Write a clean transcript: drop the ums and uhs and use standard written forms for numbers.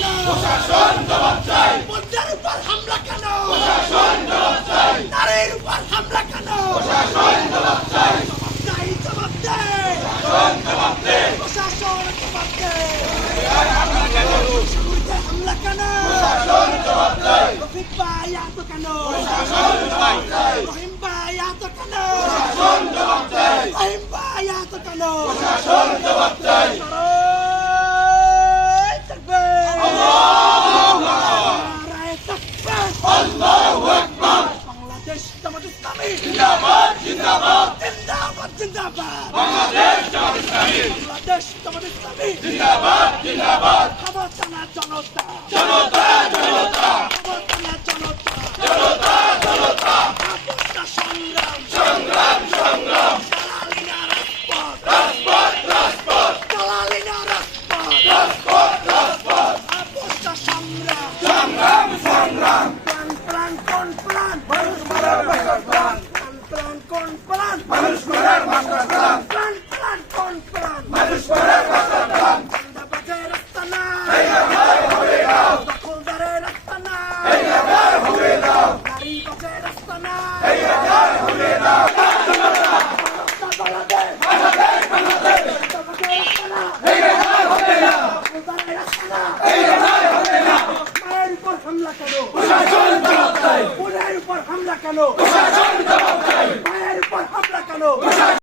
কেন? প্রশাসন জবাব চাই, বন্ধের উপর হামলা কেন? প্রশাসন জবাব চাই, নারীর উপর হামলা কেন? প্রশাসন জবাব চাই, জবাব চাই, জবাব দে। প্রশাসন জবাব দে, প্রশাসন জবাব দে। হামলা কেন? সামরিক হামলা কেন? প্রশাসন জবাব চাই, রফিক ভাই এত কেন? প্রশাসন জবাব চাই, রহিম ভাই এত কেন? প্রশাসন জবাব চাই, রহিম ভাই এত কেন? প্রশাসন জবাব চাই। নারায়ে তাকবীর। নারায়ে তাকবীর। আল্লাহু আকবার, বাংলাদেশ জামাত ইসলামী জিন্দাবাদ জিন্দাবাদ, জিন্দাবাদ জিন্দাবাদ। বাংলাদেশ জামাত ইসলামী বাংলাদেশ জামাত ইসলামী জিন্দাবাদ জিন্দাবাদ, ক্ষমতানা জনতা জনতা জনতা, ক্ষমতানা জনতা জনতা জনতা, আপসটা সংগ্রাম